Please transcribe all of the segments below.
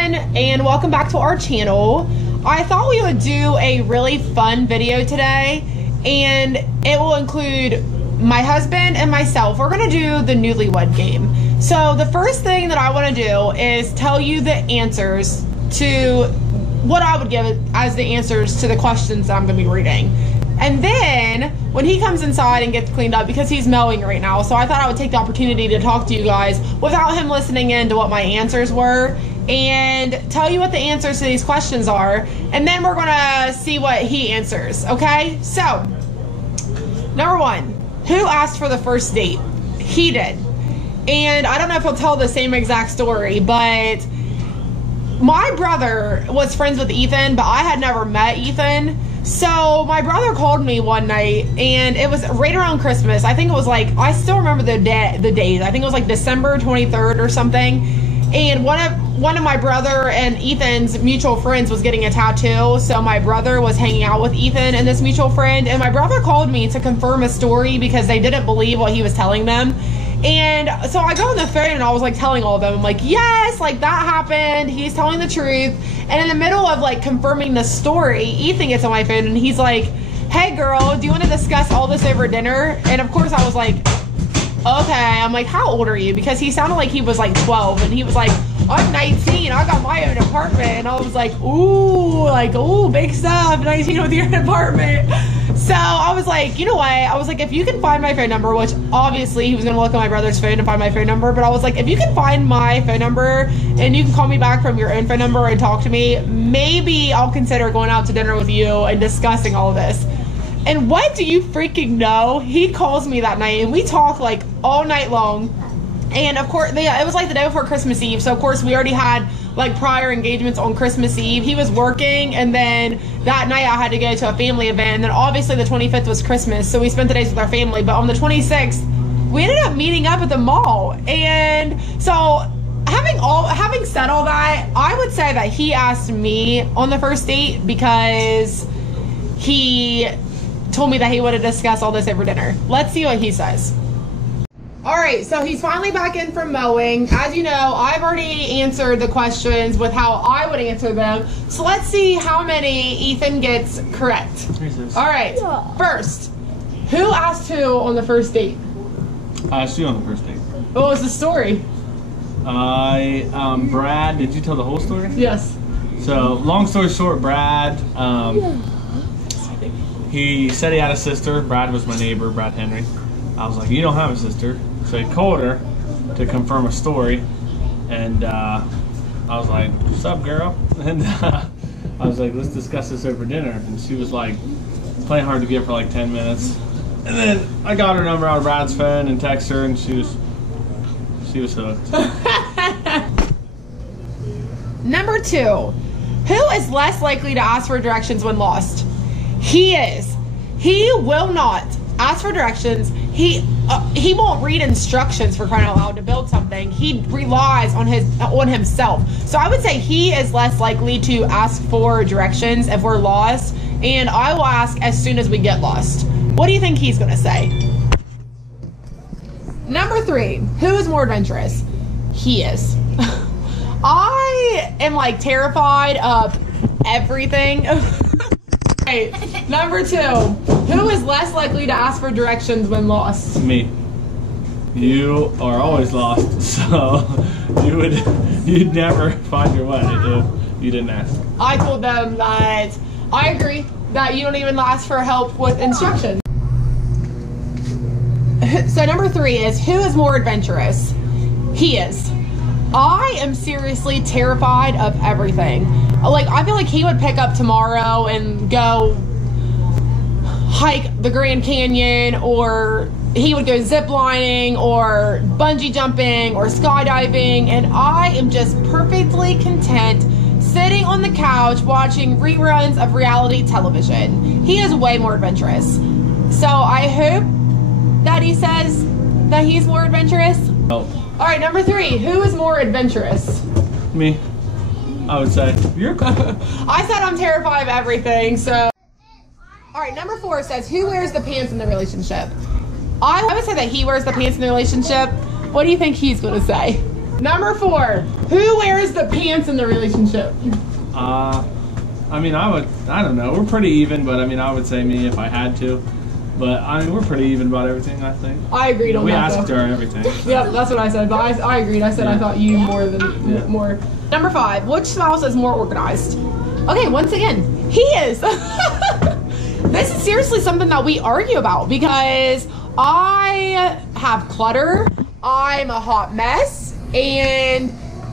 everyone, and welcome back to our channel. I thought we would do a really fun video today, and it will include my husband and myself. We're gonna do the Newlywed game. So the first thing that I want to do is tell you the answers to what I would give as the answers to the questions that I'm gonna be reading. And then when he comes inside and gets cleaned up, because he's mowing right now, so I thought I would take the opportunity to talk to you guys without him listening in to what my answers were and tell you what the answers to these questions are, and then we're gonna see what he answers, okay? So, number one, who asked for the first date? He did. And I don't know if he'll tell the same exact story, but my brother was friends with Ethan, but I had never met Ethan. So my brother called me one night, and it was right around Christmas. I think it was like, I still remember the days. I think it was like December 23rd or something. And one of my brother and Ethan's mutual friends was getting a tattoo. So my brother was hanging out with Ethan and this mutual friend, and my brother called me to confirm a story because they didn't believe what he was telling them. And so I go on the phone and I was like telling all of them, I'm like, yes, like that happened. He's telling the truth. And in the middle of like confirming the story, Ethan gets on my phone and he's like, hey girl, do you want to discuss all this over dinner? And of course I was like, okay. I'm like, how old are you? Because he sounded like he was like 12, and he was like, I'm 19, I got my own apartment. And I was like, ooh, big stuff, 19 with your own apartment. So I was like, you know what? I was like, if you can find my phone number, which obviously he was going to look at my brother's phone to find my phone number, but I was like, if you can find my phone number and you can call me back from your own phone number and talk to me, maybe I'll consider going out to dinner with you and discussing all of this. And what do you freaking know? He calls me that night and we talk like all night long. And of course, it was like the day before Christmas Eve. So of course we already had like prior engagements on Christmas Eve. He was working, and then that night I had to go to a family event. And then obviously the 25th was Christmas, so we spent the days with our family. But on the 26th, we ended up meeting up at the mall. And so having said all that, I would say that he asked me on the first date because he told me that he wanted to discuss all this over dinner. Let's see what he says. All right, so he's finally back in from mowing. As you know, I've already answered the questions with how I would answer them. So let's see how many Ethan gets correct. All right, first, who asked who on the first date? I asked you on the first date. What was the story? Brad, did you tell the whole story? Yes. So, long story short, Brad, he said he had a sister. Brad was my neighbor, Brad Henry. I was like, you don't have a sister. So he called her to confirm a story, and I was like, what's up, girl? And I was like, let's discuss this over dinner. And she was like, playing hard to get for like 10 minutes. And then I got her number out of Brad's phone and texted her, and she was hooked. Number two, who is less likely to ask for directions when lost? He is. He will not ask for directions. He won't read instructions, for crying out loud, to build something. He relies on himself. So I would say he is less likely to ask for directions if we're lost, and I will ask as soon as we get lost. What do you think he's gonna say? Number three, who is more adventurous? He is. I am like terrified of everything. Right. Number two, who is less likely to ask for directions when lost? Me. You are always lost, so you'd never find your way if you didn't ask. I told them that I agree that you don't even ask for help with instructions. So number three is, who is more adventurous? He is. I am seriously terrified of everything. Like, I feel like he would pick up tomorrow and go hike the Grand Canyon, or he would go zip lining or bungee jumping or skydiving, and I am just perfectly content sitting on the couch watching reruns of reality television. He is way more adventurous. So I hope that he says that he's more adventurous. Oh. All right, number three, who is more adventurous? Me, I would say. I said I'm terrified of everything, so. All right, number four says, who wears the pants in the relationship? I would say that he wears the pants in the relationship. What do you think he's gonna say? Number four, Who wears the pants in the relationship? I mean, I don't know. We're pretty even, but I mean, I would say me if I had to. But I mean, we're pretty even about everything, I think. I agreed on we that. We asked her everything. Yeah, that's what I said. But I agreed. I said I thought you more than more. Number 5. Which spouse is more organized? Okay, once again, he is. This is seriously something that we argue about because I have clutter. I'm a hot mess, and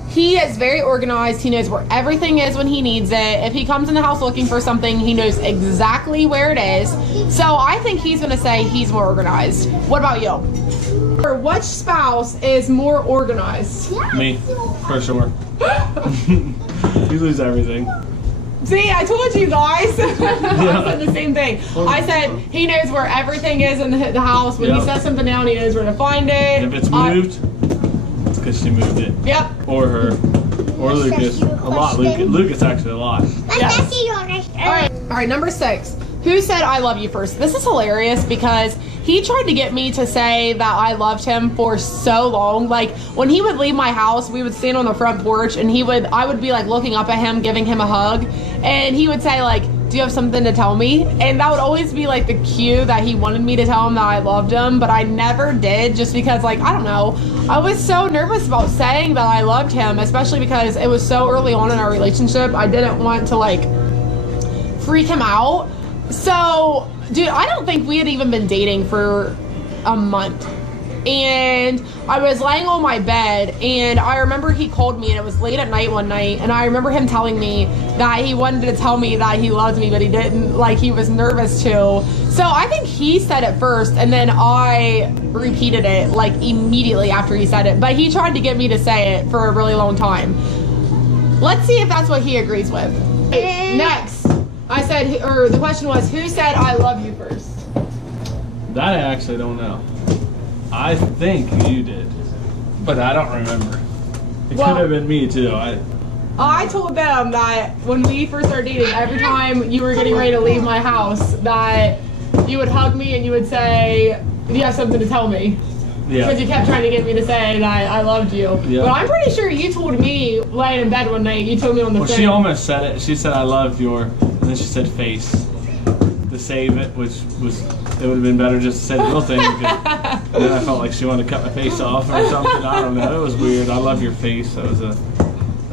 he is very organized. He knows where everything is when he needs it. If he comes in the house looking for something, he knows exactly where it is. So I think he's going to say he's more organized. What about you? Or which spouse is more organized? Me, for sure. You lose everything. See, I told you guys. I said the same thing. I said he knows where everything is in the house. When he sets something down, he knows where to find it. If it's moved, it's because she moved it. Yep. Or her. Or Lucas. A lot. Lucas actually a lot. Yes. All right, number 6. Who said I love you first? This is hilarious because he tried to get me to say that I loved him for so long. Like when he would leave my house, we would stand on the front porch and I would be like looking up at him, giving him a hug. And he would say like, do you have something to tell me? And that would always be like the cue that he wanted me to tell him that I loved him, but I never did just because like, I don't know. I was so nervous about saying that I loved him, especially because it was so early on in our relationship. I didn't want to like freak him out. So, dude, I don't think we had even been dating for a month. And I was laying on my bed, and I remember he called me, and it was late at night one night, and I remember him telling me that he wanted to tell me that he loved me, but he didn't, like, he was nervous to. So I think he said it first, and then I repeated it, like, immediately after he said it. But he tried to get me to say it for a really long time. Let's see if that's what he agrees with. Next. I said, or the question was, who said I love you first? That I actually don't know. I think you did, but I don't remember. It could have been me too. I told them that when we first started dating, every time you were getting ready to leave my house, that you would hug me and you would say, do you have something to tell me? Yeah. Because you kept trying to get me to say that I loved you. Yeah. But I'm pretty sure you told me laying in bed one night, you told me on the phone. Well, she almost said it. She said, I love your, and then she said face to save it, which was, it would have been better just to say the real thing. Because then I felt like she wanted to cut my face off or something. I don't know. It was weird. I love your face. That was I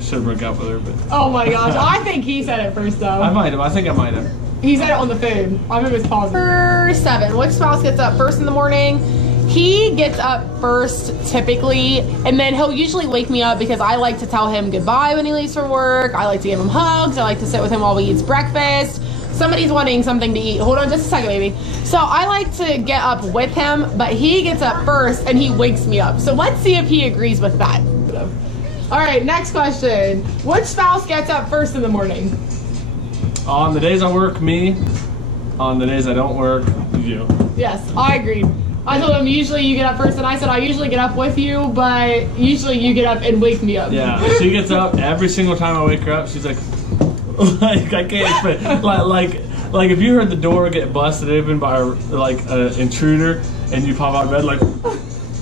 should have broke up with her, but. Oh my gosh. I think he said it first though. I might have. I think I might have. He said it on the phone. I remember it was positive. Number 7. Which spouse gets up first in the morning? He gets up first typically, and then he'll usually wake me up because I like to tell him goodbye when he leaves for work. I like to give him hugs. I like to sit with him while we eat breakfast. Somebody's wanting something to eat. Hold on just a second, baby. So I like to get up with him, but he gets up first and he wakes me up. So let's see if he agrees with that. All right, next question. Which spouse gets up first in the morning? On the days I work, me. On the days I don't work, you. Yes, I agreed. I told him usually you get up first, and I said I usually get up with you, but usually you get up and wake me up. Yeah, she gets up every single time I wake her up. She's like I can't explain. Like if you heard the door get busted open by like an intruder, and you pop out of bed like.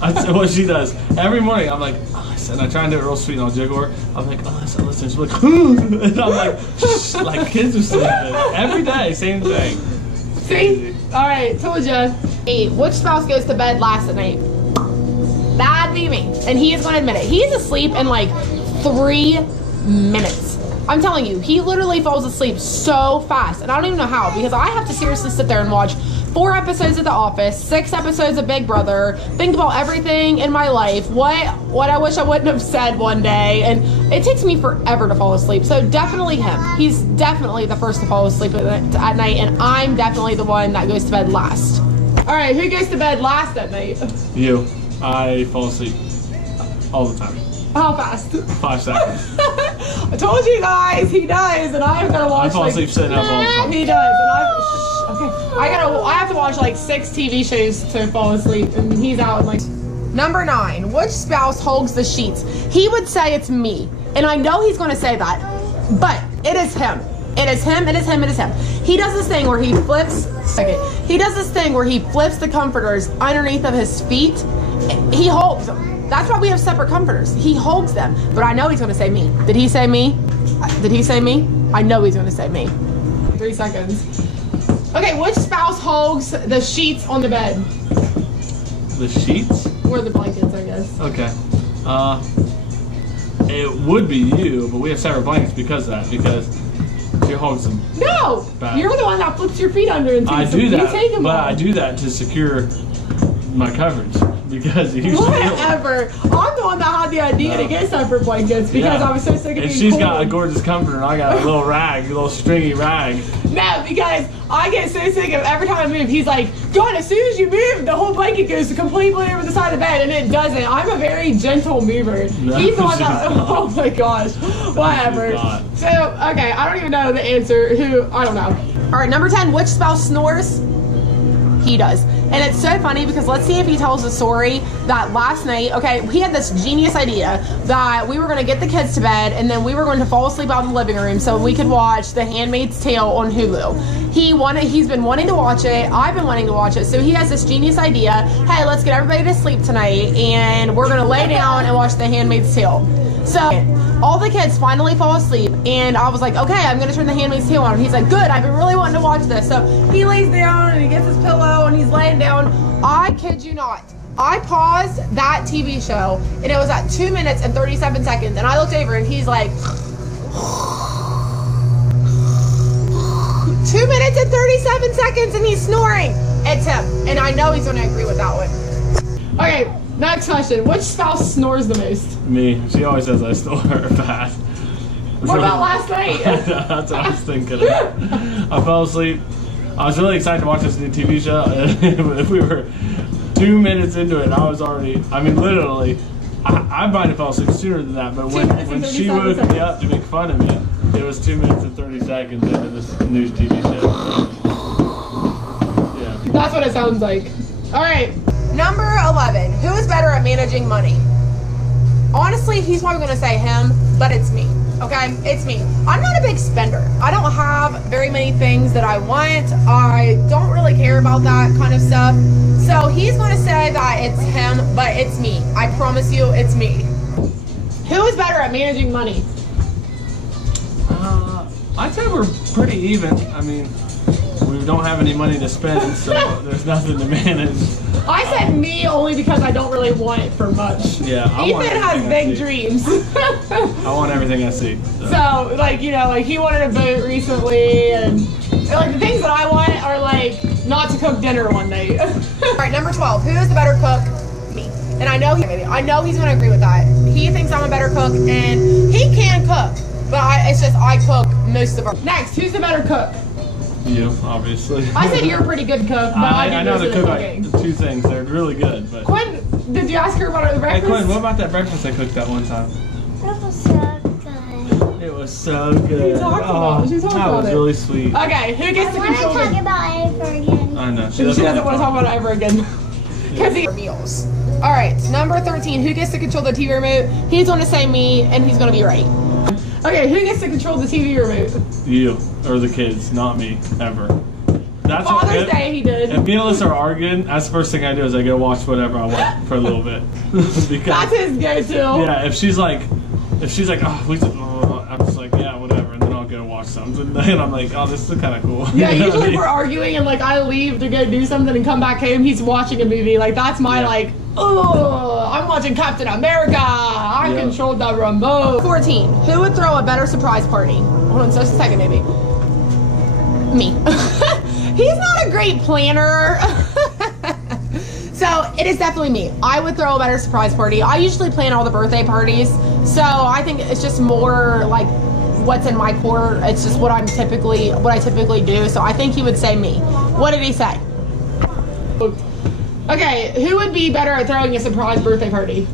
That's what she does every morning. I'm like, oh, and I try and do it real sweet, and I'll jiggle her. I'm like, oh, listen. She's like, and I'm like, shh, like kids are sleeping every day, same thing. See? All right, told you. 8. Which spouse goes to bed last at night? That'd be me, and he is going to admit it. He's asleep in like 3 minutes. I'm telling you, he literally falls asleep so fast, and I don't even know how, because I have to seriously sit there and watch 4 episodes of The Office, 6 episodes of Big Brother, think about everything in my life, what I wish I wouldn't have said one day, and it takes me forever to fall asleep. So definitely him. He's definitely the first to fall asleep at night, and I'm definitely the one that goes to bed last. All right, who goes to bed last at night? You. I fall asleep all the time. How fast? 5 seconds. I told you guys, he does, and I'm gonna watch. I fall asleep sitting up all the time. He does, and I have to watch like 6 TV shows to fall asleep, and he's out in like. Number 9. Which spouse holds the sheets? He would say it's me, and I know he's gonna say that, but it is him. It is him. It is him. It is him. He does this thing where he flips. He does this thing where he flips the comforters underneath of his feet, He holds them. That's why we have separate comforters. He holds them. But I know he's going to say me. Did he say me? Did he say me? I know he's going to say me. 3 seconds. Okay, which spouse holds the sheets on the bed? The sheets? Or the blankets, I guess. Okay. It would be you, but we have separate blankets because of that. Because she holds them. No! Back. You're the one that flips your feet under and I takes do them. that, You take them but off. I do that to secure my coverage. Because you Whatever. I'm the one that had the idea to get separate blankets because I was so sick of being she's cold. got a gorgeous comforter and I got a little rag, a little stringy rag. No, because I get so sick of every time I move, he's like, God, as soon as you move, the whole blanket goes completely over the side of the bed, and it doesn't. I'm a very gentle mover. No, He's the one that, she's not. oh my gosh, whatever. She's not. So, okay, I don't even know the answer. I don't know. All right, number 10, which spouse snores? He does. And it's so funny because let's see if he tells the story that last night, okay, he had this genius idea that we were going to get the kids to bed and then we were going to fall asleep out in the living room so we could watch The Handmaid's Tale on Hulu. He's been wanting to watch it. I've been wanting to watch it. So he has this genius idea, hey, let's get everybody to sleep tonight and we're going to lay down and watch The Handmaid's Tale. So all the kids finally fall asleep and I was like, okay, I'm going to turn The Handmaid's Tale on. And he's like, good, I've been really wanting to watch this. So he lays down and he gets his pillow and he's laying down. I kid you not. I paused that TV show and it was at 2 minutes and 37 seconds and I looked over and he's like 2 minutes and 37 seconds and he's snoring. It's him. And I know he's going to agree with that one. Okay, next question. Which spouse snores the most? Me. She always says I snore fast. What about last night? That's what I was thinking of. I fell asleep. I was really excited to watch this new TV show. If we were 2 minutes into it, I was already, I mean, literally, I might have fell asleep sooner than that, but when she woke me up to make fun of me, it was 2 minutes and 30 seconds into this new TV show. Yeah. That's what it sounds like. All right. Number 11. Who is better at managing money? Honestly, he's probably going to say him, but it's me. Okay, it's me. I'm not a big spender. I don't have very many things that I want. I don't really care about that kind of stuff. So he's going to say that it's him, but it's me. I promise you, it's me. Who is better at managing money? I'd say we're pretty even. I mean, we don't have any money to spend, so there's nothing to manage. I said me only because I don't really want it for much. Yeah, Ethan has big dreams. I want everything I see. So, like, you know, like he wanted a boat recently, and like the things that I want are like not to cook dinner one night. All right, number 12. Who is the better cook? Me. And I know he's going to agree with that. He thinks I'm a better cook, and he can cook, but it's just I cook most of our. Next, who's the better cook? You, obviously. I said you're a pretty good cook, but I know to cook like 2 things. They're really good, but. Quinn, did you ask her about the breakfast? Hey Quinn, what about that breakfast I cooked that one time? That was so good. It was so good. She talked about it. She talked that about was it. really sweet. Okay, who gets I to want to control talk the... about it ever again. I know. She doesn't want to talk about it ever again. Because he meals. All right, number 13. Who gets to control the TV remote? He's going to say me, and he's going to be right. Okay, who gets to control the TV remote? You or the kids, not me, ever. That's Father's Day, he did. If me and Alyssa are arguing, that's the first thing I do is I go watch whatever I want for a little bit. Because That's his go-to. yeah, if she's like, oh, I'm just like, yeah, whatever, and then I'll go watch something, and I'm like, oh, this is kind of cool. Yeah, You know what I usually mean? we're arguing and like I leave to go do something and come back home, he's watching a movie. Like that's my like, oh, I'm watching Captain America. I controlled the remote. 14. Who would throw a better surprise party? Hold on just a second, maybe. Me. He's not a great planner. So it is definitely me. I would throw a better surprise party. I usually plan all the birthday parties. So I think it's just more like what's in my core. It's just what I typically do. So I think he would say me. What did he say? Okay, who would be better at throwing a surprise birthday party?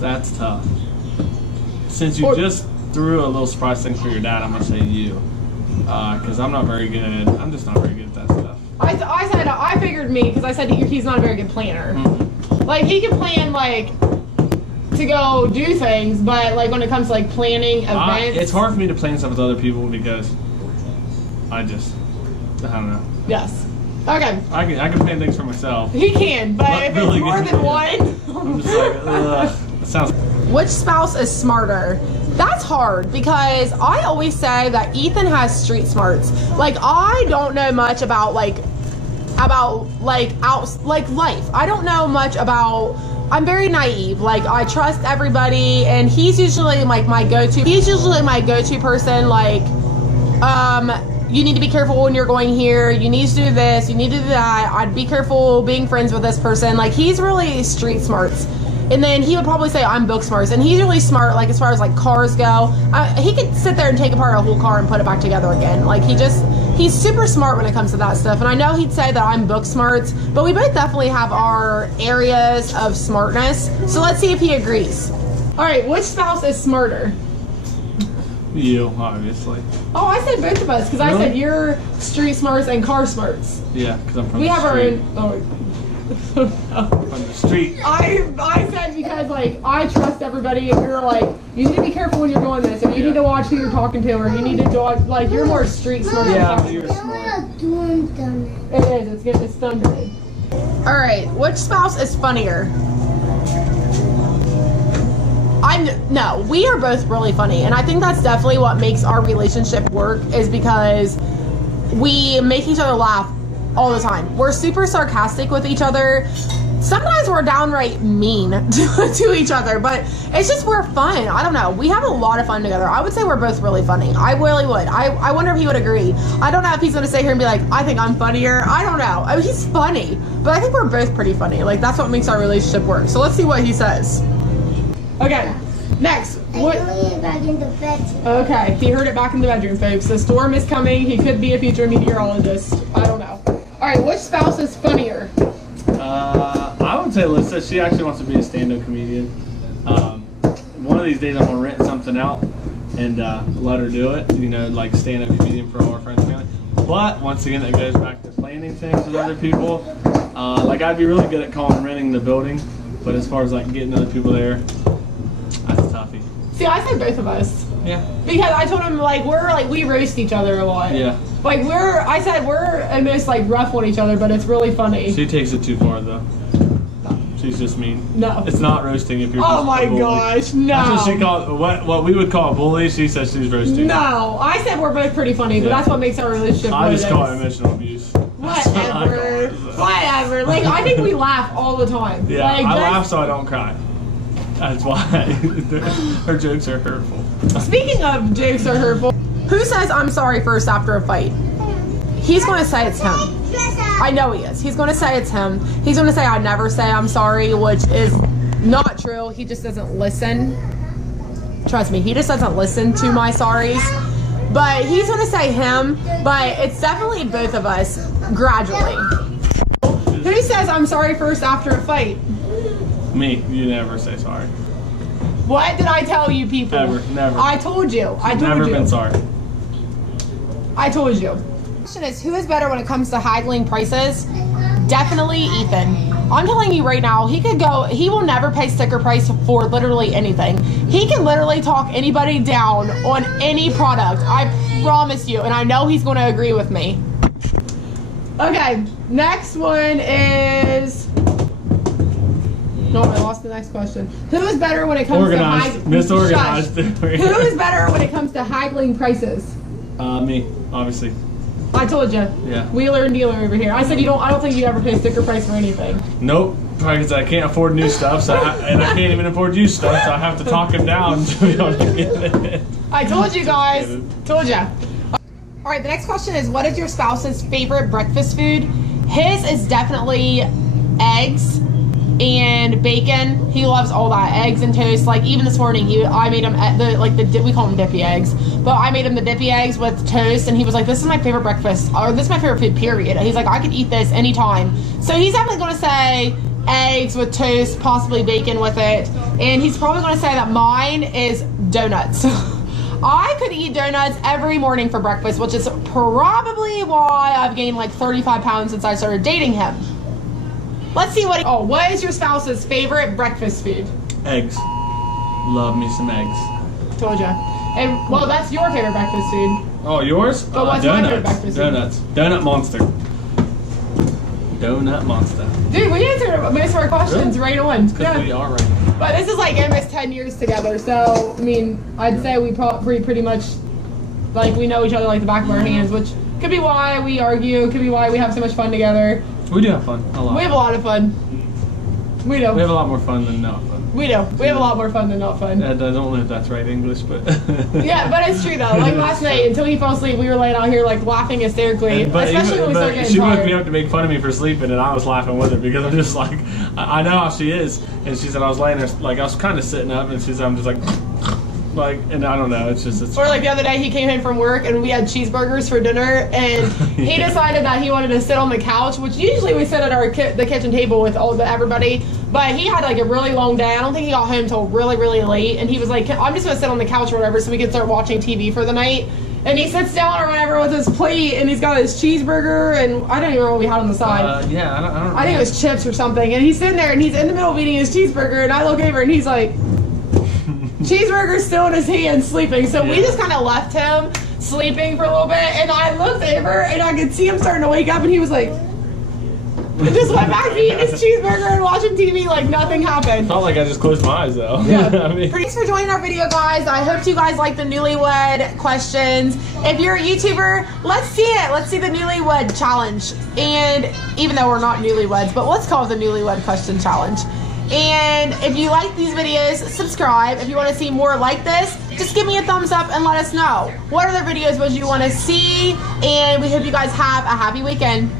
That's tough. Since you just threw a little surprise thing for your dad, I'm gonna say you. Because I'm not very good. I'm just not very good at that stuff. I figured me because I said he's not a very good planner. Mm-hmm. Like he can plan like to go do things, but like when it comes to like planning events, it's hard for me to plan stuff with other people because I don't know. Yes. Okay. I can plan things for myself. He can, but Not if really it's more good. than one. I'm just like, ugh. That sounds. Which spouse is smarter? That's hard because I always say that Ethan has street smarts. Like, I don't know much about life. I don't know much about. I'm very naive. Like, I trust everybody, and he's usually like my go-to. He's usually my go-to person. Like, you need to be careful when you're going here. You need to do this. You need to do that. I'd be careful being friends with this person. Like, he's really street smarts. And then he would probably say I'm book smarts, and he's really smart. Like, as far as like cars go, he could sit there and take apart a whole car and put it back together again. Like, he's super smart when it comes to that stuff. And I know he'd say that I'm book smarts, but we both definitely have our areas of smartness. So let's see if he agrees. All right, which spouse is smarter? You, obviously. Oh, I said both of us because I said you're street smarts and car smarts. Yeah, because I'm from We the have our street. own. From the street. I said because like I trust everybody, and you're like you need to be careful when you're doing this, or you need to watch who you're talking to, or you need to watch like you're more street smart. Yeah, you're smart. It is. It's thundering. All right, which spouse is funnier? No, we are both really funny, and I think that's definitely what makes our relationship work is because we make each other laugh all the time. We're super sarcastic with each other. Sometimes we're downright mean to each other, but it's just we're fun. I don't know. We have a lot of fun together. I would say we're both really funny. I really would. I wonder if he would agree. I don't know if he's going to sit here and be like, I think I'm funnier. I don't know. I mean, he's funny, but I think we're both pretty funny. Like, that's what makes our relationship work. So let's see what he says. Okay, next. What? Back in the bedroom. Okay, he heard it back in the bedroom, folks. The storm is coming. He could be a future meteorologist. I don't know. All right, which spouse is funnier? I would say Alyssa. She actually wants to be a stand-up comedian. One of these days I'm gonna rent something out and let her do it. You know, like stand-up comedian for all our friends and family. But once again, it goes back to planning things with other people. Like I'd be really good at calling and renting the building, but as far as like getting other people there, that's a toughie. See, I said both of us. Yeah. Because I told him we roast each other a lot. Yeah. Like I said we're almost like rough on each other, but it's really funny. She takes it too far though. She's just mean. No. It's not roasting if you're Oh just my a bully. gosh, no. That's what she called what we would call a bully. She says she's roasting. No, I said we're both pretty funny, but that's what makes our relationship I what just it call it is. emotional abuse. Whatever. Whatever. Like I think we laugh all the time. Yeah, like, I laugh so I don't cry. That's why. Her jokes are hurtful. Speaking of jokes are hurtful, who says I'm sorry first after a fight? He's going to say it's him. I know he is. He's going to say it's him. He's going to say I never say I'm sorry, which is not true. He just doesn't listen. Trust me, he just doesn't listen to my sorries. But he's going to say him, but it's definitely both of us gradually. Who says I'm sorry first after a fight? Me. You never say sorry. What did I tell you, people? Never. I told you. I told Never you. been sorry. I told you. The question is, who is better when it comes to haggling prices? Definitely Ethan. I'm telling you right now, he will never pay sticker price for literally anything. He can literally talk anybody down on any product. I promise you, and I know he's going to agree with me. Okay, next one is... No, I lost the next question. Who is better when it comes to haggling? Misorganized. Who is better when it comes to haggling prices? Me, obviously. I told you. Yeah. Wheeler and dealer over here. I said I don't think you ever pay sticker price for anything. Nope. Because I can't afford new stuff, and I can't even afford used stuff, so I have to talk him down to be able to get it. I told you guys. Told ya. All right. The next question is, what is your spouse's favorite breakfast food? His is definitely eggs and bacon. He loves all that, eggs and toast. Like even this morning, I made him we call them dippy eggs, but I made him the dippy eggs with toast, and he was like, "This is my favorite breakfast, or this is my favorite food, period." And he's like, "I could eat this anytime." So he's definitely going to say eggs with toast, possibly bacon with it, and he's probably going to say that mine is donuts. I could eat donuts every morning for breakfast, which is probably why I've gained like 35 pounds since I started dating him. Let's see what is your spouse's favorite breakfast food? Eggs. Love me some eggs. Told ya. And, well, that's your favorite breakfast food. Oh, yours? But what's my favorite breakfast food? Donuts. Donut monster. donut monster. Dude, we answered most of our questions right on. Because we are right. But this is like almost 10 years together, so I mean, I'd say we probably pretty much like we know each other like the back of our hands, which could be why we argue, could be why we have so much fun together. We do have fun a lot. We have a lot of fun. We do. We have a lot more fun than not fun. We do. We have a lot more fun than not fun. I don't know if that's right English, but yeah, but it's true though. Like last night, until he fell asleep, we were laying out here like laughing hysterically. Especially when we start getting she tired. woke me up to make fun of me for sleeping, and I was laughing with her because I'm just like, I know how she is. And she said I was laying there, like I was kind of sitting up, and she said I'm just like, and I don't know. It's or like the other day, he came in from work and we had cheeseburgers for dinner, and he decided that he wanted to sit on the couch, which usually we sit at the kitchen table with everybody. But he had like a really long day. I don't think he got home till really, really late. And he was like, I'm just going to sit on the couch or whatever so we can start watching TV for the night. And he sits down or whatever with his plate and he's got his cheeseburger and I don't even know what we had on the side. Yeah, I don't I think it was chips or something. And he's sitting there and he's in the middle of eating his cheeseburger and I look over and he's like, cheeseburger's still in his hand sleeping. So we just kind of left him sleeping for a little bit. And I looked over and I could see him starting to wake up and he was like, and just went back to eating his cheeseburger and watching TV like nothing happened. Felt like I just closed my eyes though. Yeah. I mean. Thanks for joining our video, guys. I hope you guys like the newlywed questions. If you're a YouTuber, let's see it. Let's see the newlywed challenge. And even though we're not newlyweds, but let's call it the newlywed question challenge. And if you like these videos, subscribe. If you want to see more like this, just give me a thumbs up and let us know. What other videos would you want to see? And we hope you guys have a happy weekend.